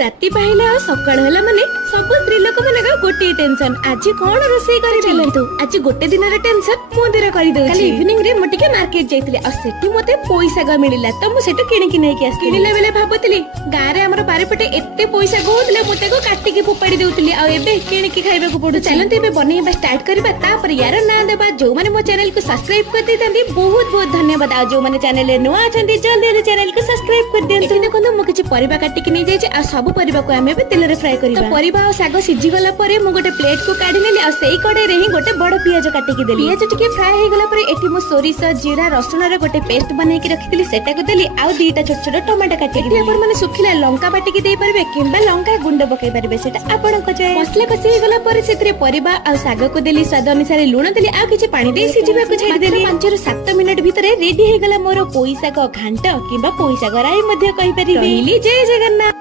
राति पाइले आ सकाळ होला माने सब स्त्री लोक माने गोटे टेंशन आज कोन रोसई करि चलंतु आज गोटे दिन रे टेंशन मोंदिर करि दउ काली इवनिंग रे मटिके मार्केट जाइतले आ सेठी मते पैसा ग मिलिला त मु सेटु किनि कि नै कि आस्ति किनिला बेले भाबुतली गां रे हमर पारेपटे एत्ते पैसा गोतले मते को काटी के फोपाडी देउतली आ एबे किनि कि खाइबा को पडु चलंते एबे बनेबा स्टार्ट करबा ता पर यार ना देबा जो माने मो चैनल को सब्सक्राइब कर देतंदी बहुत बहुत धन्यवाद आ जो माने चैनल रे नुआ अछंती जल्दी चैनल को सब्सक्राइब कर देंतु देखो मु किछि परिबा काटी कि नै जाय आ सब परिबा को हमें तेल रे फ्राई करिबा तो परिबा आ साग सिझी गला परे मु गोटे प्लेट को काढी नेली आ सेई कड़े रे ही गोटे बड़ पियाज काटी के देली पियाज टिके फ्राई हे गला परे एठी मु सोरिस जीरा रसुन रे गोटे पेस्ट बनै के रखितली सेटा को देली आ दीटा छोट छोट टमाटो काटी के आपण माने सुखिला लंका बाटी के दे परबे किंबा लंका गुंड पकै परबे सेटा आपण को चाहे मसला कसी हे गला परे सेतरे परिबा आ साग को देली स्वाद अनुसार लूण देली आ किछि पानी दे सिझिबा को छाडी देली 5 ରୁ 7 मिनिट भितरे रेडी हे गला मोर पोई साग घांट किंबा पोई साग राई मध्ये कहि परिबे जय जगन्नाथ।